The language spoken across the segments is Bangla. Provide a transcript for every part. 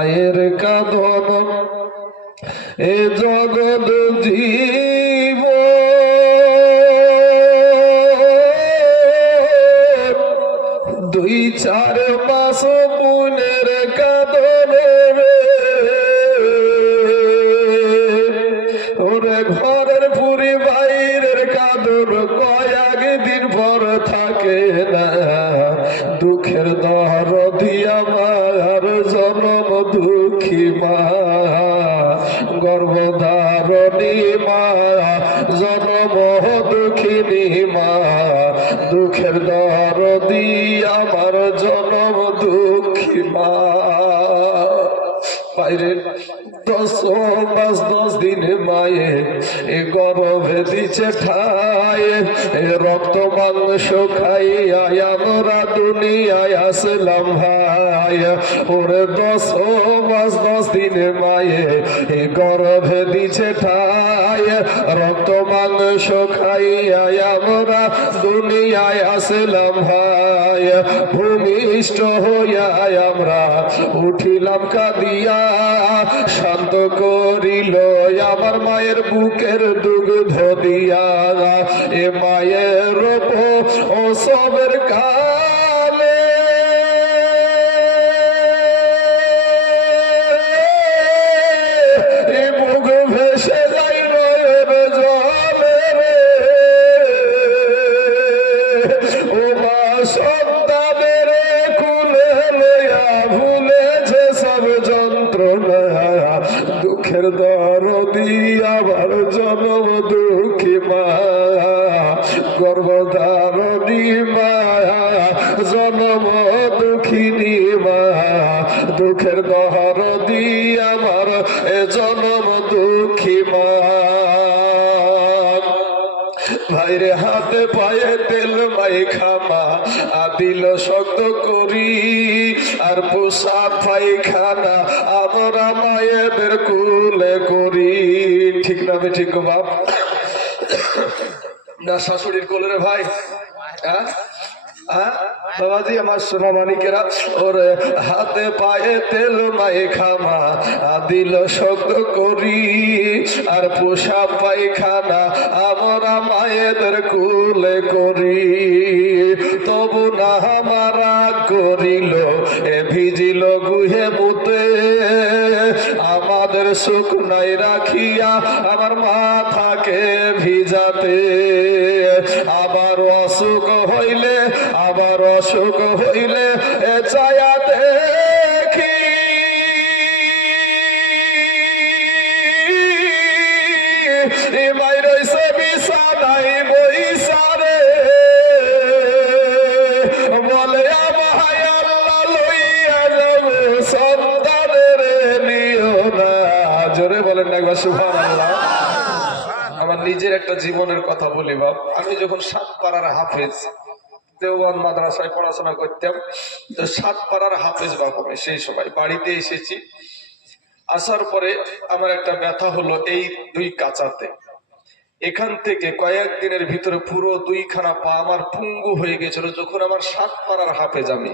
আয়ের কাঁদন এ জগৎ জীব দুই চার মাস পুনের কাঁদন ওরে ঘরের পুরি বাইরের কাঁদন কয়েকদিন পর থাকে না দুঃখের দরদি আমার জনম দুঃখী মা গর্ভধারণী মা জনম দুঃখিনী মা দুঃখের দরদি আমার জনম দুঃখী মা বাইরে 10 মাস 10 দিন মায়ে এ গর্ভে দিছে ঠায় রক্ত মাংস খাইয়া আমরা দুনিয়ায় আসলাম ভাই ওরে 10 মাস 10 দিন মায়ে এ গর্ভে দিছে ঠায় রক্ত মাংস খাইয়া আমরা দুনিয়ায় আসলাম ভাই ভূমিষ্ঠ হইয়া আমরা উঠিলাম কাঁদিয়া শান্ত করিল আমার মায়ের বুকের দুগ্ধ দিয়া এ মায়ের ও সবের কালে এ মুখ ভেসে যাই নয়ের জলে রে ও মা সন্তানের কুলে লইয়া ভুলেছে সব যন্ত্রণা দুঃখের দরদি আমার জনম দুঃখী মা গর্ভধারণী মা জনম দুঃখিনী মা দুঃখের দরদি আমার জনম দুঃখী মা ভাইরে হাতে পায়ে তেল মাইখামা আদিল শক্ত করি আর পোষা পায়খানা আমরা মায়েদের কুলে করি ঠিক না ঠিক বাপ না শাশুড়ির কোলে রে ভাই বাবাজি আমার সোনা মানিকেরা ওরে হাতে পায়ে তেল মাইখামা দিল শক্ত করি আর পোষা পায়খানা আমরা মায়েদের কুলে করি তবু না আমারা করিল এ ভিজিল গুহে মুতে আমাদের সুখ নাই রাখিয়া আমার মাথাকে ভিজাতে আবার অসুখ হইলে আবার অসুখ হইলে এ চায়া দেখি মাইর বিছানাই বইসারে বলে আমায় আল্লাহ লইয়া যাব সন্তানের নিও না জোরে বলেন না একবার সুবহানাল্লাহ আমার নিজের একটা জীবনের কথা বলি বাপ আমি যখন 7 পাড়ার হাফেজ দেওয়ান মাদ্রাসায় পড়াশোনা করতাম তো 7 পাড়ার হাফেজ বাপ আমি সেই সময় বাড়িতে এসেছি আসার পরে আমার একটা ব্যথা হলো এই 2 কাঁচাতে এখান থেকে কয়েকদিনের ভিতরে পুরো 2খানা পা আমার পুঙ্গু হয়ে গেছিল যখন আমার 7 পাড়ার হাফেজ আমি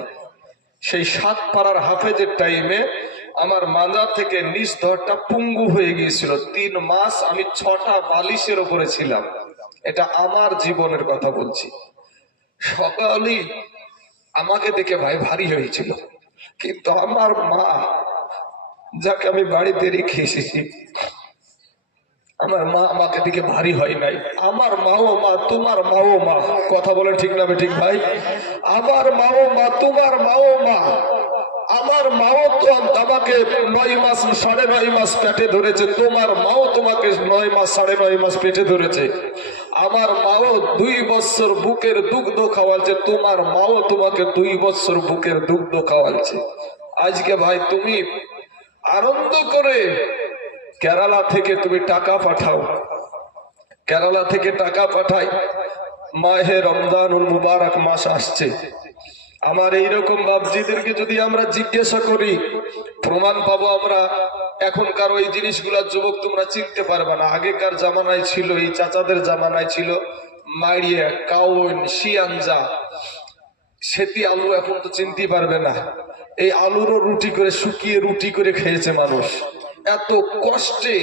সেই 7 পাড়ার হাফেজের টাইমে আমার মাজা থেকে নিচ ধরটা পুঙ্গু হয়ে গিয়েছিল 3 মাস আমি 6টা বালিশের উপরে ছিলাম এটা আমার জীবনের কথা বলছি সকালে আমাকে দেখে ভাই ভারী হয়েছিল কিন্তু আমার মা যাকে আমি বাড়িতে রেখে এসেছি আমার মা আমাকে দিকে ভারী হয় নাই আমার মাও মা তোমার মাও মা কথা বলে ঠিক না ঠিক ভাই আমার মাও মা তোমার মাও মা আমার মাও তো আমাকে 9 মাস 9.5 মাস পেটে ধরেছে তোমার মাও তোমাকে 9 মাস 9.5 মাস পেটে ধরেছে আমার মাও 2 বছর বুকের দুগ্ধ খাওয়ালছে তোমার মাও তোমাকে 2 বছর বুকের দুগ্ধ খাওয়ালছে আজকে ভাই তুমি আনন্দ করে কেরালা থেকে তুমি টাকা পাঠাও কেরালা থেকে টাকা পাঠাই মাহে রমজানুল মুবারক মাস আসছে আমার এইরকম বাপজিদেরকে যদি আমরা জিজ্ঞাসা করি প্রমাণ পাবো আমরা এখনকার ওই জিনিসগুলা যুবক তোমরা চিনতে পারবে না আগেকার জামানায় ছিল এই চাচাদের জামানায় ছিল মাড়িয়া কাউন শিয়াঞ্জা সেতি আলু এখন তো চিনতে পারবে না এই আলুরও রুটি করে শুকিয়ে রুটি করে খেয়েছে মানুষ। এত কষ্টে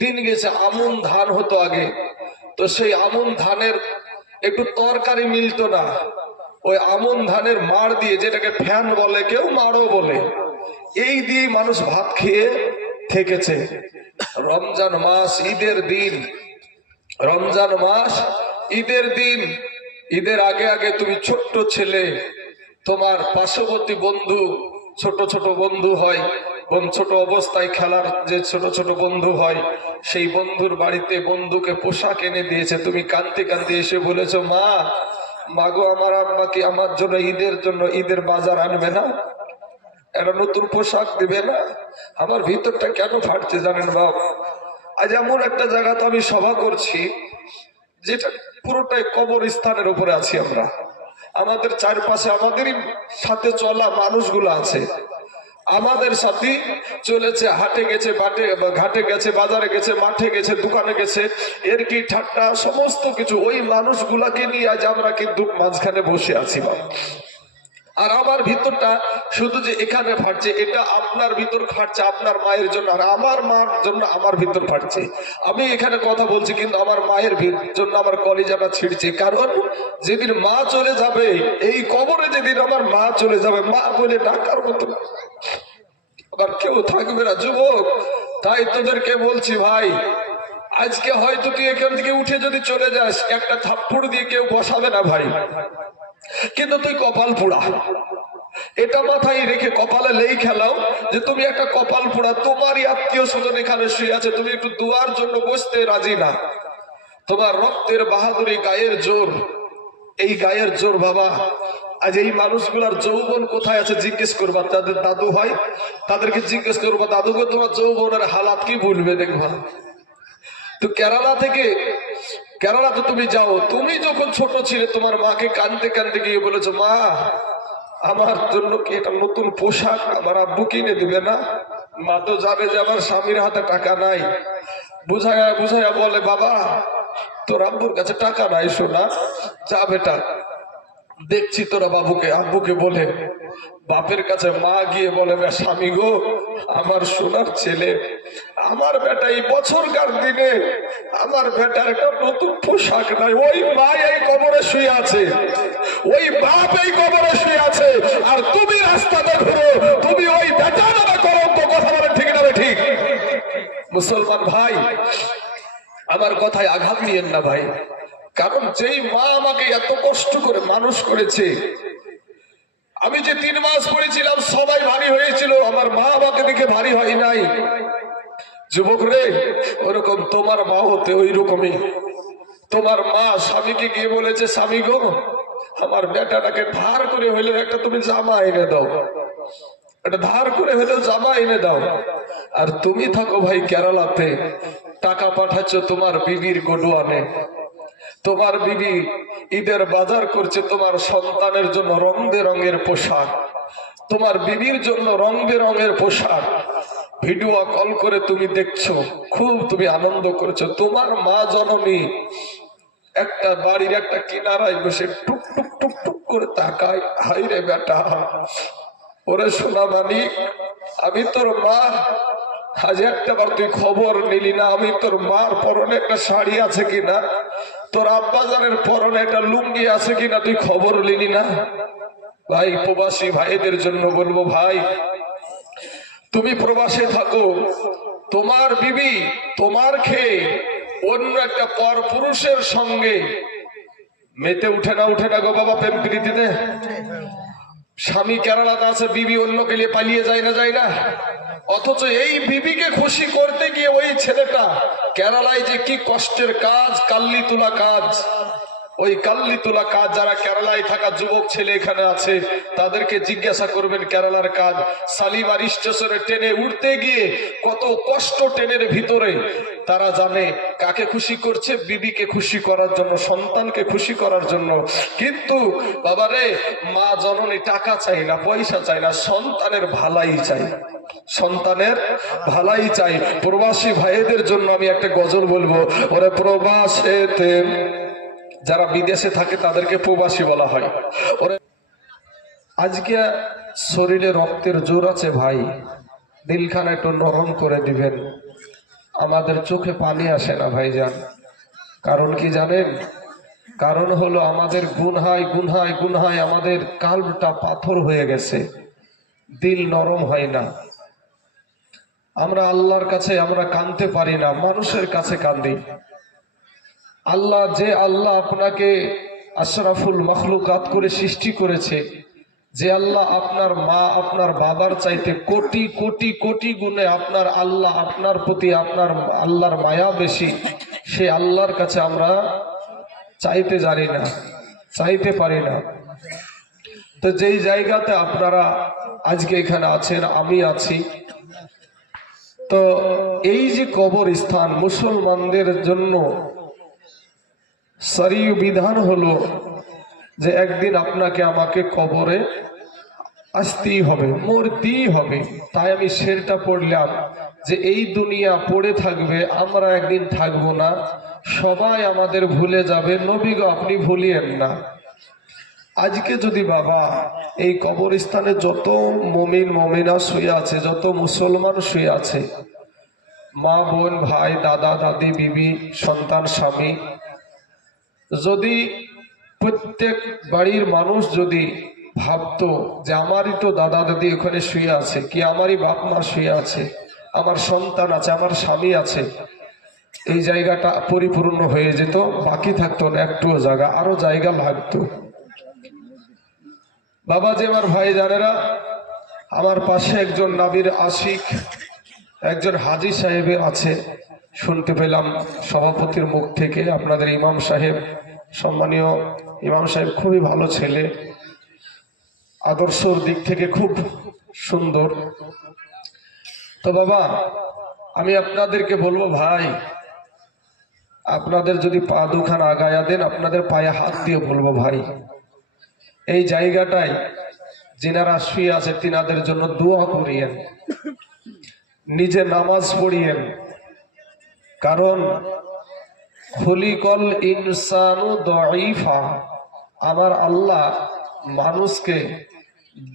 দিন গেছে। আমন ধান হতো আগে, তো সেই আমন ধানের একটু তরকারি মিলতো না, ওই আমন ধানের মাড় দিয়ে, যেটাকে ফ্যান বলে, কেউ মাড়ও বলে, এই দিয়ে মানুষ ভাত খেয়ে থেকেছে। রমজান মাস, ঈদের দিন, রমজান মাস, ঈদের দিন, ঈদের আগে আগে তুমি ছোট্ট ছেলে, তোমার পার্শ্ববর্তী বন্ধু, ছোট ছোট বন্ধু হয়, ছোট অবস্থায় খেলার যে ছোট ছোট বন্ধু হয়, সেই বন্ধুর বাড়িতে বন্ধুকে পোশাক এনে দিয়েছে। তুমি কাঁদতে কাঁদতে এসে বলেছো, মা মাগো, আমার আব্বা কি আমার জন্য ঈদের বাজার আনবে না, একটা নতুন পোশাক দিবে না? আমার ভিতরটা কেন ফাটছে জানেন বাপ? আজ এমন একটা জায়গাতে আমি সভা করছি যেটা পুরোটাই কবরস্থানের উপরে আছি আমরা। আমাদের চারপাশে আমাদেরই সাথে চলা মানুষগুলো আছে, আমাদের সাথে চলেছে, হাটে গেছে, ঘাটে গেছে, বাজারে গেছে, মাঠে গেছে, দোকানে গেছে, এর কি ঠাট্টা সমস্ত কিছু ওই মানুষগুলাকে নিয়ে আজ আমরা কিন্তু মাঝখানে বসে আছি। আর আমার ভিতরটা শুধু যে এখানে ফাটছে, এটা আপনার ভিতর ফাটছে আপনার মায়ের জন্য, আর আমার মার জন্য আমার ভিতর ফাটছে। আমি এখানে কথা বলছি কিন্তু আমার মায়ের জন্য আমার কলিজাটা ছিঁড়ছে। কারণ যেদিন মা চলে যাবে, এই কবরে যেদিন আমার মা চলে যাবে, মা বলে ডাকার মতো আবার কেউ থাকবে না যুবক। তাই তোদেরকে বলছি ভাই, আজকে হয়তো তুই এখান থেকে উঠে যদি চলে যাস, একটা থাপ্পড় দিয়ে কেউ বসাবে না ভাই, কিন্তু তুই কপাল পোড়া, এটা মাথায় রেখে কপালে লেই খেলাও যে তুমি একটা কপাল পোড়া। তোমারই আত্মীয় স্বজন এখানে শুয়ে আছে, তুমি একটু দুয়ার জন্য বসতে রাজি না। তোমার রক্তের বাহাদুরি, গায়ের জোর, এই গায়ের জোর বাবা। আজ এই মানুষগুলার যৌবন কোথায় আছে জিজ্ঞেস করবা, তাদের দাদু হয়, তাদেরকে জিজ্ঞেস করবা, দাদুকে তোমার যৌবনের হালাত কি বলবে দেখবা। তো কেরালাতে তুমি যাও, তুমি যখন ছোট ছিলে তোমার মাকে কাঁদতে কাঁদতে গিয়ে বলেছো, মা আমার জন্য কি এটা নতুন পোশাক আমার আব্বু কিনে দিবে না? মা তো জানে যে আমার স্বামীর হাতে টাকা নাই, বুঝায়া বুঝায়া বলে, বাবা তোর আব্বুর কাছে টাকা নাই সোনা, যা বেটা দেখছি তোরা আব্বুকে বলে। বাপের কাছে মা গিয়ে বলে, স্বামী গো, আমার সোনার ছেলে, আমার বেটা এই বছরকার দিনে আমার বেটার একটা নতুন পোশাক নাই। ওই মা এই কবরে শুয়ে আছে, ওই বাপ এই কবরে শুয়ে আছে, আর তুমি রাস্তাতে ঘুরো, তুমি ওই বেটা নামে কলঙ্ক। কথা বলে ঠিক না ঠিক? মুসলমান ভাই, আমার কথায় আঘাত নিয়েন না ভাই, কারণ যেই মা আমাকে এত কষ্ট করে মানুষ করেছে, আমি যে 3 মাস পড়েছিলাম সবাই ভারী হয়েছিল, আমার মা আমাকে দেখে ভারী হয় নাই। যুবক রে, ওরকম তোমার মা হতে ওই রকমই। তোমার মা স্বামীকে গিয়ে বলেছে, স্বামী গো, আমার বেটাটাকে ধার করে হইলেও একটা তুমি জামা এনে দাও, এটা ধার করে হলেও জামা এনে দাও। আর তুমি থাকো ভাই কেরালাতে, টাকা পাঠাচ্ছ তোমার বিবির গডুয়ানে, তোমার বিবি ঈদের বাজার করছে তোমার সন্তানের জন্য রং বেরঙের পোশাক, তোমার বিবির জন্য রং বেরঙের পোশাক ভিডিও কল করে তুমি দেখছো, খুব তুমি আনন্দ করছো। তোমার মা জননী একটা বাড়ির একটা কিনারায় বসে টুক টুক টুক টুক করে তাকায়, হাই রে বেটা, ওরে সোনা মানিক, আমি তোর মা, আজ একটা বার তুই খবর নিলি না আমি তোর মার পরনে একটা শাড়ি আছে কিনা, তোর আব্বাজানের পরনে একটা লুঙ্গি আছে কিনা তুই খবর নিলি না? ভাই প্রবাসী ভাইদের জন্য বলবো, ভাই তুমি প্রবাসে থাকো, তোমার বিবি তোমার খেয়ে অন্য একটা পর পুরুষের সঙ্গে মেতে উঠে না গো বাবা প্রেম প্রীতিতে? স্বামী কেরালাতে আছে, বিবি অন্যকে নিয়ে পালিয়ে যায় না? অথচ এই বিবিকে খুশি করতে গিয়ে ওই ছেলেটা কেরালায় যে কি কষ্টের কাজ, কাল্লি তোলা কাজ, ওই কাল্লি তোলা কাজ, যারা কেরালায় থাকা যুবক ছেলে এখানে আছে তাদেরকে জিজ্ঞাসা করবেন কেরালার কাজ। শালিমার স্টেশনে ট্রেনে উঠতে গিয়ে কত কষ্ট ট্রেনের ভিতরে, তারা জানে কাকে খুশি করছে, বিবিকে খুশি করার জন্য, সন্তানকে খুশি করার জন্য। কিন্তু বাবারে, মা জননী টাকা চাই না, পয়সা চাই না, সন্তানের ভালাই চাই, সন্তানের ভালাই চাই। প্রবাসী ভাইদের জন্য আমি একটা গজল বলবো, ওরে প্রবাসেতে যারা বিদেশে থাকে তাদেরকে প্রবাসী বলা হয়। ওরে আজকে শরীরে রক্তের জোর আছে ভাই, দিলখানা একটু নরম করে দিবেন। আমাদের চোখে পানি আসে না ভাইজান, কারণ কি জানেন? কারণ হলো আমাদের গুনহায় গুনহায় গুনহায় আমাদের কালবটা পাথর হয়ে গেছে, দিল নরম হয় না। আমরা আল্লাহর কাছে আমরা কাঁদতে পারি না, মানুষের কাছে কাঁদি। আল্লাহ যে আল্লাহ আপনাকে আশরাফুল মখলুকাত করে সৃষ্টি করেছে, যে আল্লাহ আপনার মা আপনার বাবার চাইতে কোটি কোটি কোটি গুণে আপনার আল্লাহ আপনার প্রতি আপনার আল্লাহর মায়া বেশি, সে আল্লাহর কাছে আমরা চাইতে জানি না, চাইতে পারি না। তো যেই জায়গাতে আপনারা আজকে এখানে আছেন, আমি আছি, তো এই যে কবরস্থান মুসলমানদের জন্য শরীয় বিধান হলো যে একদিন আপনাকে আমাকে কবরে আসতেই হবে, মরতেই হবে। তাই আমি শেরটা পড়লাম যে এই দুনিয়া পড়ে থাকবে, আমরা একদিন থাকবো না, সবাই আমাদের ভুলে যাবে, নবী গো আপনি ভুলিয়েন না। আজকে যদি বাবা এই কবরস্থানে যত মুমিন মুমিনা শুয়ে আছে, যত মুসলমান শুয়ে আছে, মা বোন ভাই দাদা দাদি বিবি সন্তান স্বামী, যদি প্রত্যেক বাড়ির মানুষ যদি ভাবতো যে আমারই তো দাদা দাদি ওখানে শুয়ে আছে, কি আমারই বাপ মা শুয়ে আছে, আমার সন্তান আছে, আমার স্বামী আছে, এই জায়গাটা পরিপূর্ণ হয়ে যেত, বাকি থাকতো না একটুও জায়গা, আরো জায়গা লাগতো। বাবা যে আমার ভাই জানেরা, আমার পাশে একজন নবীর আশিক একজন হাজী সাহেবের আছে, শুনতে পেলাম সভাপতির মুখ থেকে। আপনাদের ইমাম সাহেব, সম্মানীয় ইমাম সাহেব খুবই ভালো ছেলে, আদর্শর দিক থেকে খুব সুন্দর। তো বাবা আমি আপনাদেরকে বলবো ভাই, আপনাদের যদি পা দুখানা আগায়া দেন, আপনাদের পায়ে হাত দিয়ে বলবো ভাই, এই জায়গাটায় যিনারা শুয়ে আছে তিনাদের জন্য দোয়া করিয়েন, নিজে নামাজ পড়িয়েন। কারণ খুলিকল ইনসানু দাঈফা, আমার আল্লাহ মানুষকে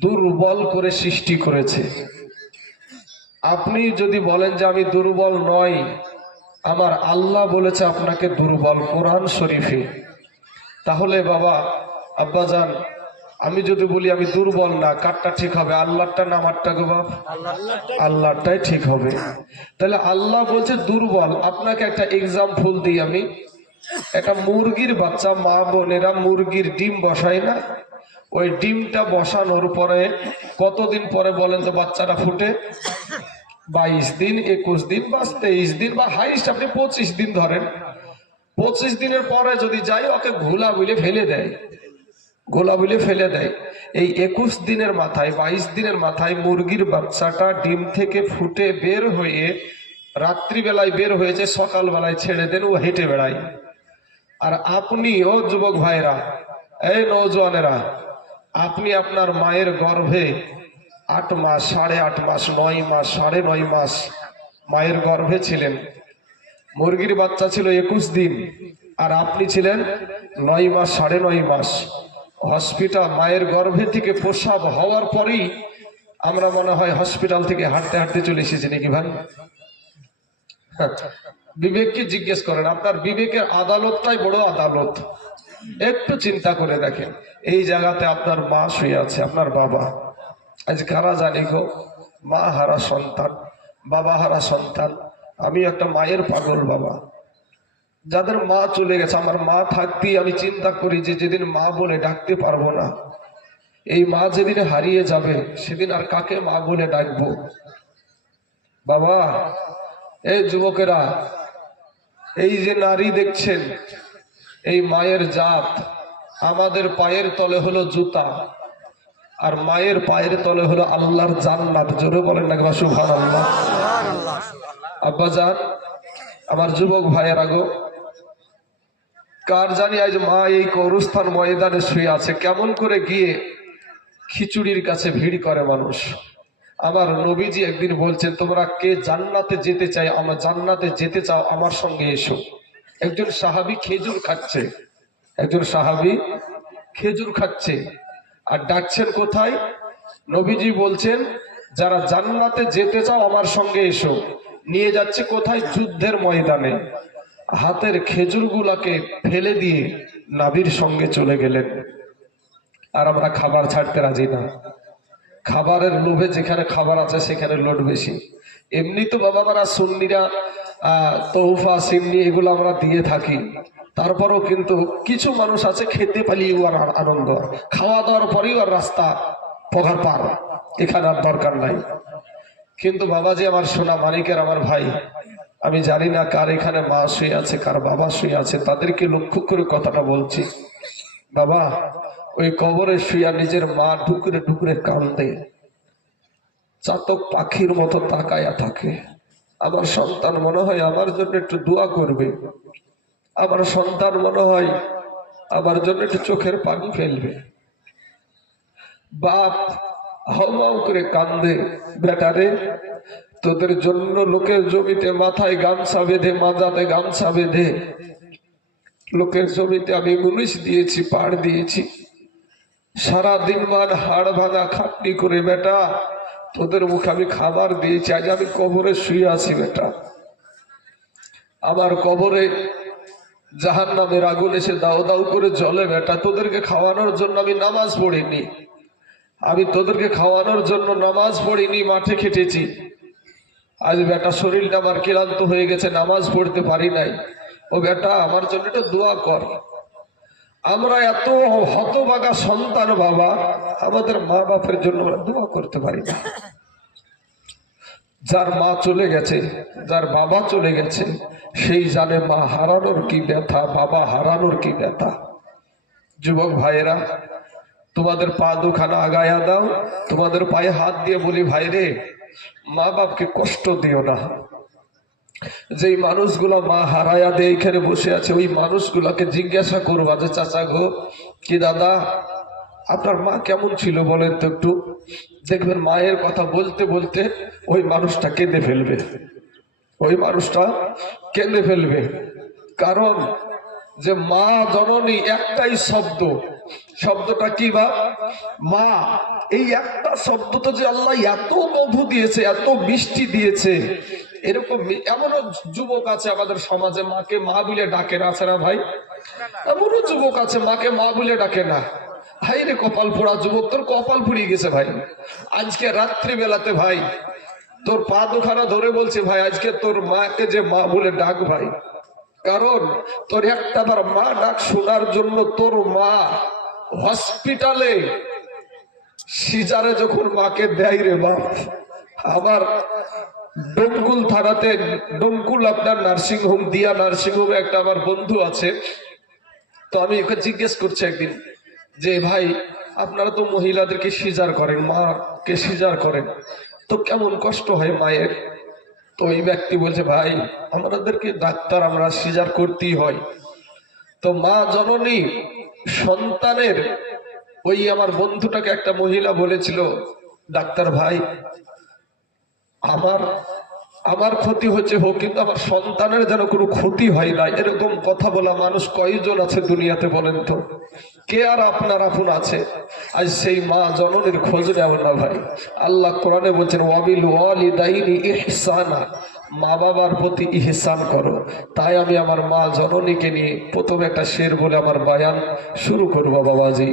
দুর্বল করে সৃষ্টি করেছে। আপনি যদি বলেন যে আমি দুর্বল নই, আমার আল্লাহ বলেছে আপনাকে দুর্বল কোরআন শরীফে, তাহলে বাবা আব্বাজান আমি যদি বলি আমি দুর্বল না, কারটা ঠিক হবে? আল্লাহরটা না আমারটা গো বাপ? আল্লাহরটাই ঠিক হবে। তাহলে আল্লাহ বলছে দুর্বল। আপনাকে একটা এক্সাম্পল দিই আমি। একটা মুরগির বাচ্চা, মা বোনেরা মুরগির ডিম বসায় না? ওই ডিমটা বসানোর পরে কতদিন পরে বলেন তো বাচ্চাটা ফুটে? 22 দিন, 21 দিন বা 23 দিন বা হাইস্ট আপনি 25 দিন ধরেন। 25 দিনের পরে যদি যাই, ওকে ঘোলা বলে ফেলে দেয়, গোলা বলে ফেলে দেয়। এই 21 দিনের মাথায় 22 দিনের মাথায় মুরগির বাচ্চাটা ডিম থেকে ফুটে বের হয়ে রাত্রিবেলায় বের হয়েছে, সকালবেলায় ছেড়ে দেন, ও হেঁটে বেড়ায়। আর আপনি, ও যুবক ভাইরা, এই নওজোয়ানেরা, আপনি আপনার মায়ের গর্ভে 8 মাস, 8.5 মাস, 9 মাস, 9.5 মাস মায়ের গর্ভে ছিলেন। মুরগির বাচ্চা ছিল 21 দিন আর আপনি ছিলেন 9 মাস, 9.5 মাস। হসপিটাল, মায়ের গর্ভে থেকে প্রসব হওয়ার পরেই আমরা মনে হয় হসপিটাল থেকে হাঁটতে হাঁটতে চলে এসেছি নাকি ভাই? বিবেককে জিজ্ঞেস করেন, আপনার বিবেকের আদালতটাই বড় আদালত। একটু চিন্তা করে দেখেন, এই জায়গাতে আপনার মা শুয়ে আছে, আপনার বাবা। আজ কারা জানি গো, মা হারা সন্তান, বাবা হারা সন্তান। আমি একটা মায়ের পাগল বাবা, যাদের মা চলে গেছে। আমার মা থাকতেই আমি চিন্তা করি যে যেদিন মা বলে ডাকতে পারবো না, এই মা যেদিন হারিয়ে যাবে, সেদিন আর কাকে মা বলে ডাকবো? বাবা, এই যুবকেরা, এই যে নারী দেখছেন, এই মায়ের জাত। আমাদের পায়ের তলে হলো জুতা, আর মায়ের পায়ের তলে হলো আল্লাহর জান্নাত। জোরে বলেন না সুবহানাল্লাহ। আব্বাজান, আমার যুবক ভাইয়ের আগো, কার জানি আজ মা এই কবরস্থান ময়দানে শুয়ে আছে। কেমন করে গিয়ে খিচুড়ির কাছে ভিড় করে মানুষ। আমার নবীজি একদিন বলছেন, তোমরা কে জান্নাতে যেতে চাই, আমার জান্নাতে যেতে চাও, আমার সঙ্গে এসো। একজন সাহাবী খেজুর খাচ্ছে, একজন সাহাবী খেজুর খাচ্ছে, আর ডাকছেন কোথায়? নবীজি বলছেন, যারা জান্নাতে যেতে চাও আমার সঙ্গে এসো। নিয়ে যাচ্ছে কোথায়? যুদ্ধের ময়দানে। হাতের খেজুরগুলাকে ফেলে দিয়ে নাবির সঙ্গে চলে গেলেন। আর আমরা খাবার ছাড়তে রাজি না। খাবারের লোভে যেখানে খাবার আছে সেখানে লোড বেশি। এমনি তো বাবা মারা সুন্নিরা তৌফা সিন্নি এগুলো আমরা দিয়ে থাকি, তারপরেও কিন্তু কিছু মানুষ আছে খেতে পালিয়েও আর আনন্দ, খাওয়া দাওয়ার পরেও আর রাস্তা পগার পার, এখানে আর দরকার নাই। কিন্তু বাবাজি আমার সোনা মানিকের আমার ভাই, আমি জানি না কার এখানে মা শুয়ে আছে, কার বাবা শুয়ে আছে, তাদেরকে লক্ষ্য করে কথাটা বলছি। বাবা, ওই কবরে শুয়া নিজের মা ঢুকরে ঢুকরে কান্দে, চাতক পাখির মতো তাকায়া থাকে। আমার সন্তান মনে হয় আমার জন্য একটু দোয়া করবে, আমার সন্তান মনে হয় আমার জন্য একটু চোখের পানি ফেলবে। বাপ হাউমাউ করে কান্দে, বেটারে তোদের জন্য লোকের জমিতে মাথায় গামছা বেঁধে, মাজাতে গামছা বেঁধে লোকের জমিতে আমি মুনিশ দিয়েছি, পাড় দিয়েছি, সারাদিন মান হাড় ভাঙা খাটনি করে বেটা তোদের মুখে আমি খাবার দিয়েছি। আজ আমি কবরে শুয়ে আছি বেটা, আমার কবরে জাহান্নামের আগুন এসে দাও দাও করে জ্বলে বেটা, তোদেরকে খাওয়ানোর জন্য আমি নামাজ পড়িনি, আমি তোদেরকে খাওয়ানোর জন্য নামাজ পড়িনি, মাঠে খেটেছি। আজ বেটা শরীরটা আমার ক্লান্ত হয়ে গেছে, নামাজ পড়তে পারি নাই, ও বেটা আমার জন্য একটু দোয়া কর। আমরা এত হতভাগা সন্তান বাবা, আমাদের মা বাপের জন্য আমরা দোয়া করতে পারি না। যার মা চলে গেছে, যার বাবা চলে গেছে, সেই জানে মা হারানোর কি ব্যথা, বাবা হারানোর কি ব্যথা। যুবক ভাইয়েরা, তোমাদের পা দুখানা আগায়া দাও, তোমাদের পায়ে হাত দিয়ে বলি, ভাইরে মা বাপকে কষ্ট দিও না। যেই মানুষগুলা মা হারায়া দিয়ে এখানে বসে আছে, ওই মানুষগুলাকে জিজ্ঞাসা করবা যে চাচা গো, কি দাদা, আপনার মা কেমন ছিল বলেন তো একটু। দেখবেন মায়ের কথা বলতে বলতে ওই মানুষটা কেঁদে ফেলবে, ওই মানুষটা কেঁদে ফেলবে। কারণ যে মা জননী একটাই শব্দ, শব্দটা কি বা মা, এই একটা শব্দ তো যে আল্লাহ এত মধু দিয়েছে, এত মিষ্টি দিয়েছে। এরকম এমনও যুবক আছে আমাদের সমাজে মাকে মা বলে ডাকে না, আছে না ভাই? এমনও যুবক আছে মাকে মা বলে ডাকে না। ভাই রে কপাল পোড়া যুবক, তোর কপাল পুড়িয়ে গেছে ভাই। আজকে রাত্রি বেলাতে ভাই তোর পা দুখানা ধরে বলছে, ভাই আজকে তোর মাকে যে মা বলে ডাক ভাই, কারণ তোর একটা বার মা ডাক শোনার জন্য তোর মা হসপিটালে সিজারে যখন মাকে দেয় রে বাপ। আবার ডমকুল থানাতে, ডমকুল আপনার নার্সিং হোম, দিয়া নার্সিং হোমে একটা আমার বন্ধু আছে। তো আমি ওকে জিজ্ঞেস করছি একদিন যে ভাই আপনারা তো মহিলাদেরকে সিজার করেন, মাকে সিজার করেন, তো কেমন কষ্ট হয় মায়ের? তো ওই ব্যক্তি বলছে, ভাই আমাদেরকে ডাক্তার, আমরা সিজার করতেই হয়। তো মা জননী সন্তানের, ওই আমার বন্ধুটাকে একটা মহিলা বলেছিল, ডাক্তার ভাই আমার ক্ষতি হচ্ছে হোক, কিন্তু আমার সন্তানের যেন কোনো ক্ষতি হয় না। এরকম কথা বলা মানুষ কয়জন আছে দুনিয়াতে বলেন তো? কে আর আপনার আপন আছে? আজ সেই মা জননীর খোঁজ নেও না ভাই। আল্লাহ কোরআনে বলছেন, ওয়াবিল ওয়ালিদাইনি ইহসানা, মা বাবার প্রতি ইহসান করো। তাই আমি আমার মা জননীকে নিয়ে প্রথমে একটা শের বলে আমার বায়ান শুরু করবো বাবাজি।